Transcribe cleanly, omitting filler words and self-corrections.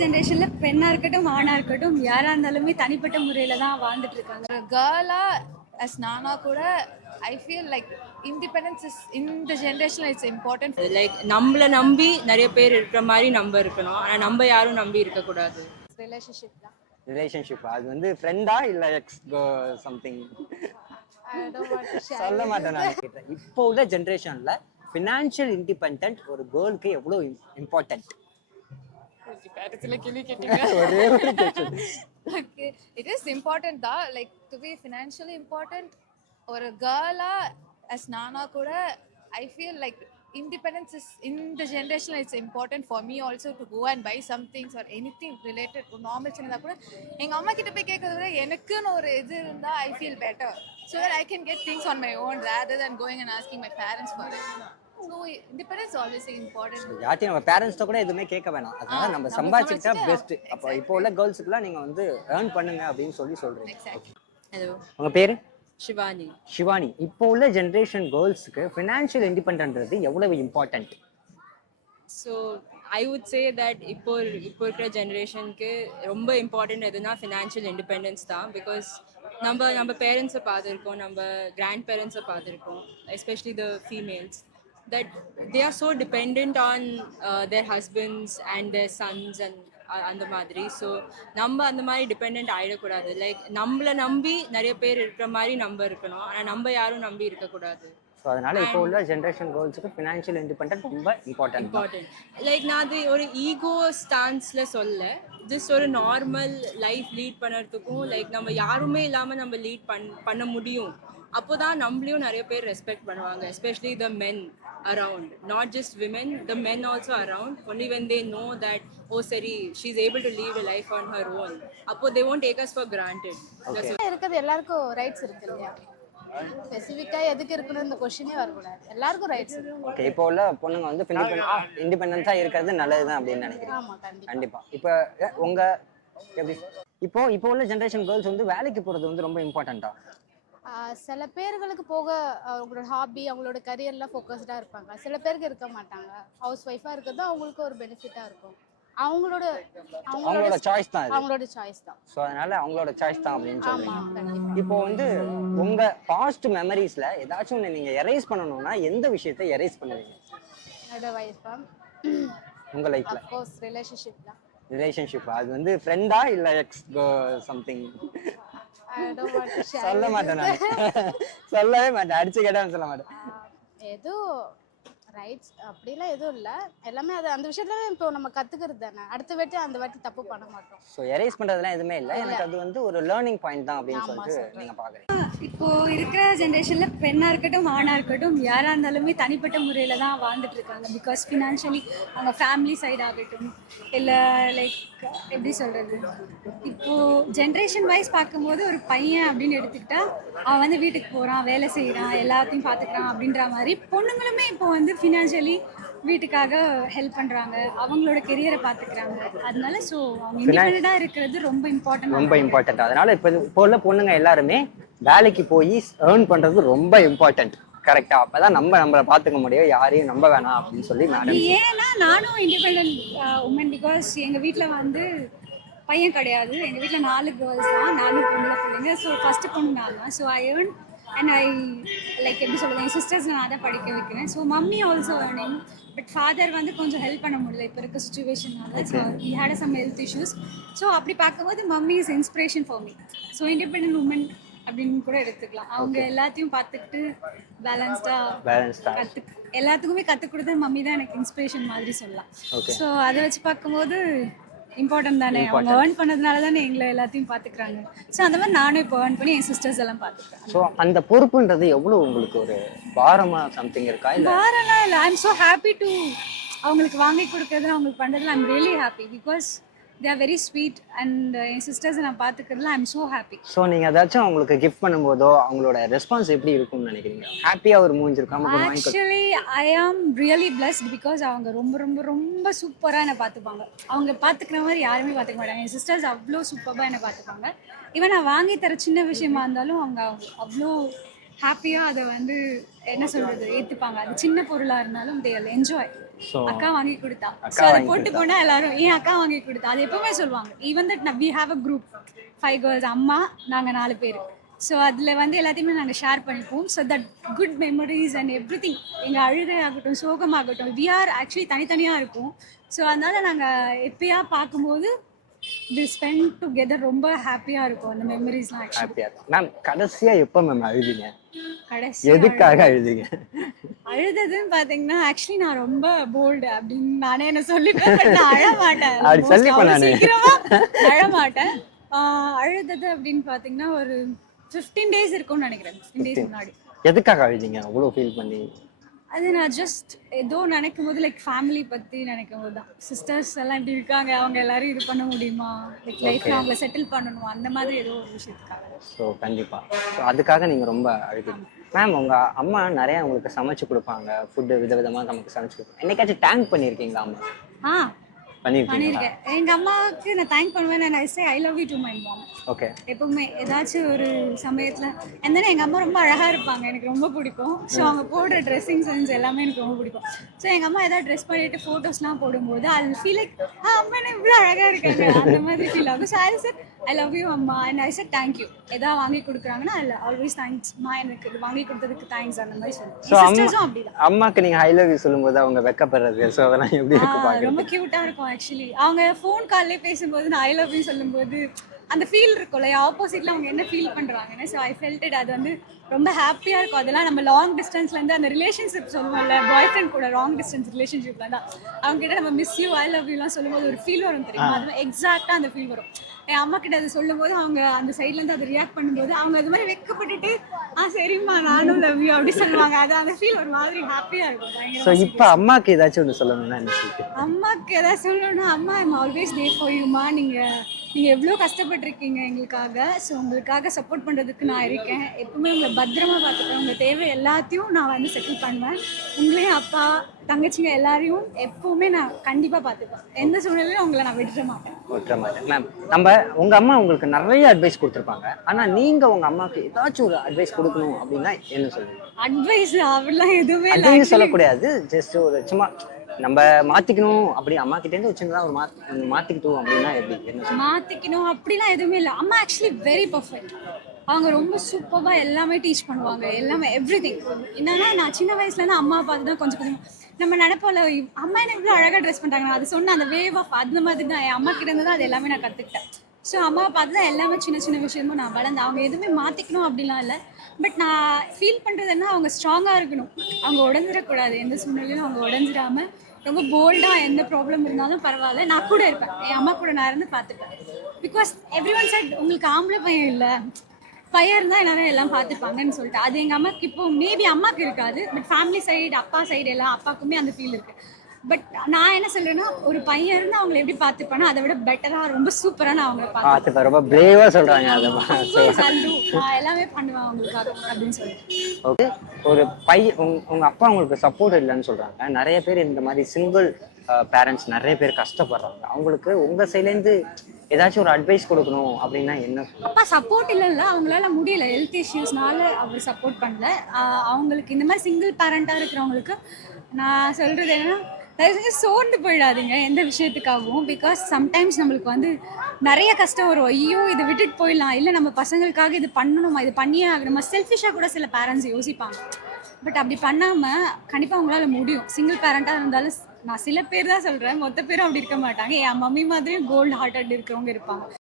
ஜென்ரேஷனில் பெண்ணாக இருக்கட்டும் ஆணாக இருக்கட்டும் யாராக இருந்தாலுமே தனிப்பட்ட முறையில் தான் வாழ்ந்துட்டு இருக்காங்க. ஒரு கேர்ளாக அஸ் நானா கூட I feel like independence is இந்த ஜென்ரேஷனில் இட்ஸ் இம்பார்ட்டன்ட். லைக் நம்மளை நம்பி நிறைய பேர் இருக்கிற மாதிரி நம்ம இருக்கணும், ஆனால் நம்ம யாரும் நம்பி இருக்கக்கூடாது. ரிலேஷன்ஷிப் தான். ரிலேஷன்ஷிப் அது வந்து ஃப்ரெண்டா இல்லை எக்ஸ் சம்திங் சொல்ல மாட்டேன் நான் கேட்டேன். இப்போ உள்ள ஜென்ரேஷன்ல ஃபினான்ஷியல் இண்டிபெண்டன்ட் ஒரு கேர்ளுக்கு எவ்வளோ இம்பார்ட்டன்ட்? ஒரே ஒரு question. Okay, it is important தான், like to be financially important. ஒரு கேர்ளாக அஸ் நானா கூட I feel like independence is in the generation it's important for me also to go and buy some things or anything related to normal சின்னதாக கூட எங்கள் அம்மா கிட்ட போய் கேட்கறத விட எனக்குன்னு ஒரு இது இருந்தால் I feel better so that I can get things on my own rather than going and asking my parents for it. So independence is always important. யார்ட்டையும் நம்ம பேரண்ட்ஸ்ட கூட எதுவுமே கேட்க வேணாம், அதனால நம்ம சம்பாதிச்சிட்டா பெஸ்ட். அப்போ இப்போ உள்ள கேர்ள்ஸுக்குலாம் நீங்க வந்து ஏர்ன் பண்ணுங்க அப்படின்னு சொல்றீங்க. ஹலோ, உங்க பேரு? ஷிவானி. ஷிவானி, இப்போ உள்ள ஜென்ரேஷன் கேர்ள்ஸுக்கு ஃபினான்ஷியல் இண்டிபெண்டன்ட்ன்றது எவ்வளவு important? So I would say that இப்போ இருக்கிற ஜென்ரேஷனுக்கு ரொம்ப இம்பார்ட்டன்ட் எதுனா ஃபினான்ஷியல் இண்டிபெண்டன்ஸ் தான். பிகாஸ் நம்ம பேரண்ட்ஸை பார்த்துருக்கோம், நம்ம கிராண்ட் பேரண்ட்ஸை பார்த்துருக்கோம், especially the females, that they are so dependent on their husbands and their sons and அந்த மாதிரி. ஸோ நம்ம அந்த மாதிரி டிபெண்ட் ஆகிடக்கூடாது. லைக் நம்மளை நம்பி நிறைய பேர் இருக்கிற மாதிரி நம்ம இருக்கணும், ஆனால் நம்ம யாரும் நம்பி இருக்கக்கூடாது. ஸோ அதனால இப்போ உள்ள ஜென்ரேஷன் கேர்ள்ஸுக்கு ஃபினான்ஷியல் இண்டிபெண்டன்ட் ரொம்ப இம்பார்ட்டன்ட். லைக் நான் அது ஒரு ஈகோ ஸ்டான்ஸில் சொல்ல, ஜஸ்ட் ஒரு நார்மல் லைஃப் லீட் பண்ணுறதுக்கும் லைக் நம்ம யாருமே இல்லாமல் நம்ம லீட் பண்ண முடியும். அப்போ தான் நம்மளையும் நிறைய பேர் ரெஸ்பெக்ட் பண்ணுவாங்க, especially the men around, not just women, the men also around. Only when they know that oh சரி she is able to lead a life on her own, அப்போ they won't take us for granted. இருக்கிறது எல்லாருக்கும் rights இருக்கு இல்லையா? ஸ்பெசிஃபிக்காக எதுக்கு இருக்கணும் இந்த கொஸ்டினே வரக்கூடாது, எல்லாருக்கும் ரைட்ஸ் இருக்கு. ஓகே, இப்போ உள்ள பொண்ணுங்க வந்து இண்டிபெண்டன்ஸாக இருக்கிறது நல்லதுதான் அப்படின்னு நினைக்கிறேன். ஆமாம், கண்டிப்பாக. இப்போ உங்க எப்படி இப்போ உள்ள ஜென்ரேஷன் கேர்ள்ஸ் வந்து வேலைக்கு போகிறது வந்து ரொம்ப இம்பார்ட்டண்ட்டா? சில பேர்களுக்கு போக அவங்களோட ஹாபி அவங்களோட கரியரில் ஃபோக்கஸ்டாக இருப்பாங்க, சில பேருக்கு இருக்க மாட்டாங்க. ஹவுஸ் ஒய்ஃபாக இருக்கிறது அவங்களுக்கு ஒரு பெனிஃபிட்டாக இருக்கும். அவங்களோட சாய்ஸ் தான், அவங்களோட சாய்ஸ் தான். ஸோ அதனால அவங்களோட சாய்ஸ் தான் அப்படின்னு சொல்றீங்க. இப்போ வந்து உங்க பாஸ்ட் மெமரிஸ்ல ஏதாச்சும் ஒன்று நீங்க எரேஸ் பண்ணணும்னா எந்த விஷயத்தை எரேஸ் பண்ணுவீங்க? என்னோட வைஃபா உங்க லைஃப்ல? ஆஃப் கோர்ஸ் ரிலேஷன்ஷிப் தான். ரிலேஷன்ஷிப் அது வந்து ஃப்ரெண்டா இல்ல எக்ஸ் சம்திங்? சொல்ல மாட்டேன் நான் சொல்லவே மாட்டேன், அடிச்சு கேட்டாலும் சொல்ல மாட்டேன். ஏதோ ரைட்ஸ் அப்படிலாம் எதுவும் இல்லை, எல்லாமே அது அந்த விஷயத்துல இப்போ நம்ம கற்றுக்கிறது தானே, அடுத்த வாட்டி அந்த வாட்டி தப்பு பண்ண மாட்டோம். ஸோ எரேஸ் பண்ணுறதுலாம் எதுவுமே இல்லை, எனக்கு அது வந்து ஒரு லேர்னிங் பாயிண்ட் தான் அப்படின்னு சொல்லிட்டு நீங்கள் பார்க்குறீங்க. இப்போது இருக்கிற ஜென்ரேஷனில் பெண்ணாக இருக்கட்டும் ஆணாக இருக்கட்டும் யாராக இருந்தாலுமே தனிப்பட்ட முறையில் தான் வாழ்ந்துட்டு இருக்காங்க. பிகாஸ் ஃபினான்ஷியலி அவங்க ஃபேமிலி சைட் ஆகட்டும் இல்லை லைக் எப்படி சொல்கிறது, இப்போது ஜென்ரேஷன் வைஸ் பார்க்கும்போது ஒரு பையன் அப்படின்னு எடுத்துக்கிட்டா அவன் வந்து வீட்டுக்கு போகிறான், வேலை செய்கிறான், எல்லாத்தையும் பார்த்துக்கிறான் அப்படின்ற மாதிரி பொண்ணுங்களுமே இப்போ வந்து ஃபினான்ஷியலி வீட்டுக்காக ஹெல்ப் பண்ணுறாங்க, அவங்களோட கெரியரை பார்த்துக்கிறாங்க. அதனால ஸோ அவங்க இண்டிபெண்டண்டாக இருக்கிறது ரொம்ப இம்பார்ட்டன்ட். அதனால இப்போ உள்ள பொண்ணுங்க எல்லாருமே வேலைக்கு போய் ஏர்ன் பண்ணுறது ரொம்ப இம்பார்ட்டன்ட். கரெக்டா? அப்பதான் நம்மளை பார்த்துக்க முடியும், யாரையும் நம்ப வேணாம் அப்படின்னு சொல்லி மேடம். ஏன்னா நானும் இண்டிபெண்டன்ட் உமன். பிகாஸ் எங்கள் வீட்டில் வந்து பையன் கிடையாது, எங்கள் வீட்டில் 4 கேர்ள்ஸ் தான், 4 பொம்பளை பிள்ளைங்க. ஸோ ஃபஸ்ட்டு பொண்ணு நான் தான். So I earn and I like எப்படி சொல்கிறது, என் சிஸ்டர்ஸ் நான் தான் படிக்க வைக்கிறேன். So mummy also earning, but father வந்து கொஞ்சம் ஹெல்ப் பண்ண முடியல இப்போ இருக்க சுச்சுவேஷனால. So he had some health issues. So அப்படி பார்க்கும்போது mummy is inspiration for me. So independent woman அப்படின்னு கூட எடுத்துக்கலாம். அவங்க எல்லாத்தையும் பார்த்துக்கிட்டு பேலன்ஸ்டாக எல்லாத்துக்குமே கற்றுக் கொடுத்த மம்மி தான் எனக்கு இன்ஸ்பிரேஷன் மாதிரி சொல்லலாம். ஸோ அதை வச்சு பார்க்கும்போது இம்பார்ட்டன்ட் தானே, அவங்க ஏர்ன் பண்ணதுனால தானே எங்களை எல்லாத்தையும் பார்த்துக்கிறாங்க. ஸோ அந்த மாதிரி நானும் இப்போ ஏர்ன் பண்ணி என் சிஸ்டர்ஸ் எல்லாம் பார்த்துக்கிறேன். ஸோ அந்த பொறுப்புன்றது எவ்வளோ உங்களுக்கு ஒரு பாரமா சம்திங் இருக்கா? பாரம்லாம் இல்லை, I am so happy to அவங்களுக்கு வாங்கி கொடுக்குறது, அவங்களுக்கு பண்ணுறதுல I am really happy. Because they are very sweet and என் சிஸ்டர்ஸை நான் பார்த்துக்கிறதுல I am so happy. So நீங்கள் ஏதாச்சும் அவங்களுக்கு கிஃப்ட் பண்ணும்போதோ அவங்களோட ரெஸ்பான்ஸ் எப்படி இருக்கும்னு நினைக்கிறீங்க? ஹாப்பியாக ஒரு மூஞ்சிருக்காம? Actually I am really blessed because அவங்க ரொம்ப ரொம்ப ரொம்ப சூப்பராக என்னை பார்த்துப்பாங்க. அவங்க பார்த்துக்கிற மாதிரி யாருமே பார்த்துக்க மாட்டாங்க. என் சிஸ்டர்ஸ் அவ்வளோ சூப்பராக என்னை பார்த்துப்பாங்க. ஈவன் நான் வாங்கி தர சின்ன விஷயமா இருந்தாலும் அவங்க அவ்வளோ ஹாப்பியாக அதை வந்து என்ன சொல்கிறது ஏற்றுப்பாங்க. அது சின்ன பொருளாக இருந்தாலும் they will enjoy. ஸோ அக்கா வாங்கி கொடுத்தா. அக்கா ஸோ அதை வாங்கி போட்டு கொடுத்தா. போனால் எல்லாரும் ஏன் அக்கா வாங்கி கொடுத்தா அது எப்பவுமே சொல்லுவாங்க. Even that we have a group 5 girls, அம்மா நாங்கள் 4 பேர். ஸோ அதில் வந்து எல்லாத்தையுமே நாங்கள் ஷேர் பண்ணிப்போம். So that good memories and every thing, எங்கள் அழுகை ஆகட்டும் சோகமாகட்டும், வி ஆர் ஆக்சுவலி தனித்தனியாக இருக்கும். ஸோ அதனால் நாங்கள் எப்பயா பார்க்கும்போது வி ஸ்பெண்ட் டுகெதர், ரொம்ப ஹாப்பியாக இருக்கும் அந்த மெமரிஸ்லாம். ஆக்சுவலி ஹாப்பியாக இருக்கும். மேம் கடைசியாக எப்போ மேம் அழுதிங்க? கடைசி எதுக்காக அழுதிங்க? அழுததுன்னு பாத்தீங்கன்னா, ஆக்சுவலி நான் ரொம்ப போல்டு அப்படின்னு நானே என்ன சொல்லிப்பேன். பட் நான் அழ மாட்டேன். அப்படி Most சொல்லிப்பேன் அவ்வளவு நானு. சீக்கிரமா அழ மாட்டேன். அழுதது அப்படின்னு பாத்தீங்கன்னா ஒரு 15 டேஸ் இருக்கும்னு நினைக்கிறேன். 15 டேஸ் முன்னாடி. எதுக்காக அழுதிங்க அவ்வளோ ஃபீல் பண்ணி? அது நான் ஜஸ்ட் ஏதோ நினைக்கும் போது, லைக் ஃபேமிலி பத்தி நினைக்கும் போது தான். சிஸ்டர்ஸ் எல்லாம் இப்படி இருக்காங்க, அவங்க எல்லாரும் இது பண்ண முடியுமா, லைக் லைஃப்ல அவங்கள செட்டில் பண்ணணும், அந்த மாதிரி ஏதோ ஒரு விஷயத்துக்காக. ஸோ கண்டிப்பாக ஸோ அதுக்காக நீங்கள் ரொம்ப அழுதிங்க. மேம் உங்கள் அம்மா நிறையா உங்களுக்கு சமைச்சு கொடுப்பாங்க, ஃபுட்டு விதவிதமாக நமக்கு சமைச்சு கொடுப்பாங்க. என்னைக்காச்சும் டேங்க் பண்ணியிருக்கீங்களா அம்மா? ஆ பண்ணியிருக்கீங்களா? பண்ணியிருக்கேன். எங்க அம்மாவுக்கு நான் தேங்க் பண்ணுவேன். நான் I say I love you to my mom. Okay. எப்பவுமே ஏதாச்சும் ஒரு சமயத்தில் and எங்கள் அம்மா ரொம்ப அழகாக இருப்பாங்க, எனக்கு ரொம்ப பிடிக்கும். ஸோ அவங்க போடுற ட்ரெஸ்ஸிங் சென்ஸ் எல்லாமே எனக்கு ரொம்ப பிடிக்கும். ஸோ எங்கள் அம்மா ஏதாவது ட்ரெஸ் பண்ணிட்டு ஃபோட்டோஸ்லாம் போடும்போது அது ஃபீல் லைக் அம்மா என்ன இவ்வளோ அழகாக இருக்காங்க, அந்த மாதிரி ஃபீல் ஆகும். So I set I love you அம்மா அண்ட் ஐ செட் தேங்க்யூ. எதாவது வாங்கி கொடுக்குறாங்கன்னா அதில் ஆல்வேஸ் தேங்க்ஸ்மா, எனக்கு இது வாங்கி கொடுத்ததுக்கு தேங்க்ஸ், அந்த மாதிரி ஸோ சொல்லுவேன். சிஸ்டர்ஸும் அப்படிதான். அம்மாக்கு நீங்கள் ஐ லவ் யூ சொல்லும்போது அவங்க வெக்கப்படுறது, ஸோ அதெல்லாம் எப்படி இருக்கு ரொம்ப பார்க்குறது? க்யூட்டாக இருக்கும் ஆக்சுவலி. அவங்க ஃபோன் கால்லே பேசும்போது நான் ஐ லவ் யூ சொல்லும்போது அந்த ஃபீல் இருக்கும்ல, ஆப்போசிட்டில் அவங்க என்ன ஃபீல் பண்ணுறாங்கன்னு. So I felt it. அது வந்து ரொம்ப ஹாப்பியாக இருக்கும். அதெல்லாம் நம்ம லாங் டிஸ்டன்ஸ்லேருந்து அந்த ரிலேஷன்ஷிப் சொல்லுவோம்ல, பாய் ஃப்ரெண்ட் கூட லாங் டிஸ்டன்ஸ் ரிலேஷன்ஷிப்பில் தான் அவங்க கிட்ட நம்ம மிஸ் யூ ஐ லவ் யூலாம் சொல்லும்போது ஒரு ஃபீல் வரும் தெரியுமா, அது எக்ஸாக்டாக அந்த ஃபீல் வரும். என் அம்மா கிட்ட அதை சொல்லும்போது அவங்க அந்த சைட்லேருந்து அதை ரியாக்ட் பண்ணும்போது அவங்க அது மாதிரி வெக்கப்பட்டுட்டு சரிம்மா நானும் லவ் யூ அப்படி சொல்லுவாங்க. அது அந்த ஃபீல் ஒரு மாதிரி ஹாப்பியாக இருக்கும். ஸோ இப்போ அம்மாவுக்கு ஏதாச்சும் ஒன்று சொல்லணும்னா என்ன சொல்லிட்டு? அம்மாவுக்கு எதாவது சொல்லணும்னா, அம்மா ஐம் ஆல்வேஸ் தேர் ஃபார் யூமா. நீங்கள் எவ்வளோ கஷ்டப்பட்டிருக்கீங்க எங்களுக்காக. ஸோ உங்களுக்காக சப்போர்ட் பண்ணுறதுக்கு நான் இருக்கேன். எப்பவுமே உங்களை பத்திரமா பார்த்துப்பேன். உங்கள் தேவை எல்லாத்தையும் நான் வந்து செட்டில் பண்ணுவேன். உங்களையும் அப்பா தங்கச்சிங்க எல்லாரையும் எப்பவுமே நான் கண்டிப்பாக பார்த்துப்பேன். எந்த சூழ்நிலையும் உங்களை நான் விட்டுற மாட்டேன். விட்டுற மாட்டேன். மேம் நம்ம உங்கள் அம்மா உங்களுக்கு நிறைய அட்வைஸ் கொடுத்துருப்பாங்க, ஆனால் நீங்கள் உங்கள் அம்மாவுக்கு ஏதாச்சும் ஒரு அட்வைஸ் கொடுக்கணும் அப்படின்னா என்ன சொல்லுவீங்க? அட்வைஸ் அப்படிலாம் எதுவுமே இல்லை. அட்வைஸ் சொல்லக்கூடாது, ஜஸ்ட் ஒரு சும்மா நம்ம மாற்றிக்கணும் அப்படி அம்மா கிட்டேருந்து ஒரு சின்னதாக ஒரு மாற்றிக்கிட்டோம் அப்படின்னா எப்படி, என்ன சொல்லுவீங்க? மாற்றிக்கணும் அப்படிலாம் எதுவுமே இல்லை. அம்மா ஆக்சுவலி வெரி பர்ஃபெக்ட். அவங்க ரொம்ப சூப்பராக எல்லாமே டீச் பண்ணுவாங்க, எல்லாமே எவ்ரி திங். என்னன்னா நான் சின்ன வயசுலேருந்து அம்மா பார்த்து தான் கொஞ்சம் கொஞ்சம் நம்ம நினைப்போம்ல, அம்மா என்ன இவ்வளோ அழகாக ட்ரெஸ் பண்ணுறாங்க, அது சொன்ன அந்த வேவ் ஆஃப் அந்த மாதிரி தான் என் அம்மா கிட்ட இருந்து தான் அது எல்லாமே நான் கற்றுக்கிட்டேன். ஸோ அம்மாவை பார்த்து தான் எல்லாமே சின்ன சின்ன விஷயமும் நான் வளர்ந்தேன். அவங்க எதுவுமே மாற்றிக்கணும் அப்படிலாம் இல்லை. பட் நான் ஃபீல் பண்ணுறதுன்னா அவங்க ஸ்ட்ராங்காக இருக்கணும், அவங்க உடஞ்சிடக்கூடாது. எந்த சூழ்நிலையும் அவங்க உடஞ்சிடாமல் ரொம்ப போல்டாக எந்த ப்ராப்ளம் இருந்தாலும் பரவாயில்ல, நான் கூட இருப்பேன். என் அம்மா கூட நான் இருந்து பார்த்துப்பேன். பிகாஸ் எவ்ரி ஒன் சைட் உங்களுக்கு ஆம்பளை பையன் இல்லை, பையன் இருந்தால் எல்லாரும் எல்லாம் பார்த்துப்பாங்கன்னு சொல்லிட்டு அது எங்கள் அம்மாவுக்கு இப்போ மேபி அம்மாவுக்கு இருக்காது. பட் ஃபேமிலி சைடு அப்பா சைடு எல்லாம் அப்பாவுக்குமே அந்த ஃபீல் இருக்குது. பட் நான் என்ன சொல்றேன்னா, ஒரு பையன் இருந்து அவங்களை எப்படி பார்த்துப்பானோ அதை விட பெட்டரா ரொம்ப சூப்பரா நான் அவங்களை பார்த்துப்பேன். ரொம்ப பிரேவா சொல்றாங்க அதை. நான் எல்லாமே பண்ணுவேன் அவங்களுக்காக அப்படின்னு சொல்லிட்டு. ஓகே. ஒரு பையன் உங்க அப்பா உங்களுக்கு சப்போர்ட் இல்லைன்னு சொல்றாங்க. நிறைய பேர் இந்த மாதிரி சிங்கிள் பேரண்ட்ஸ் நிறைய பேர் கஷ்டப்படுறாங்க. அவங்களுக்கு உங்க சைட்லேருந்து ஏதாச்சும் ஒரு அட்வைஸ் கொடுக்கணும் அப்படின்னா என்ன? அப்பா சப்போர்ட் இல்லைல்ல, அவங்களால முடியல, ஹெல்த் இஷ்யூஸ்னால அவர் சப்போர்ட் பண்ணல. அவங்களுக்கு இந்த மாதிரி சிங்கிள் பேரண்டாக இருக்கிறவங்களுக்கு நான் சொல்கிறது என்னன்னா, தயவு செஞ்சு சோர்ந்து போயிடாதீங்க எந்த விஷயத்துக்காகவும். பிகாஸ் சம்டைம்ஸ் நம்மளுக்கு வந்து நிறைய கஷ்டம் வரும். ஐயோ இதை விட்டுட்டு போயிடலாம், இல்லை நம்ம பசங்களுக்காக இது பண்ணணுமா, இது பண்ணியே ஆகணுமா, செல்ஃபிஷாக கூட சில பேரண்ட்ஸ் யோசிப்பாங்க. பட் அப்படி பண்ணாமல் கண்டிப்பாக அவங்களால முடியும். சிங்கிள் பேரண்ட்டாக இருந்தாலும் நான் சில பேர் தான் சொல்கிறேன், மொத்த பேரும் அப்படி இருக்க மாட்டாங்க. என் மம்மி மாதிரியும் கோல்டு ஹார்ட்டட் இருக்கிறவங்க இருப்பாங்க.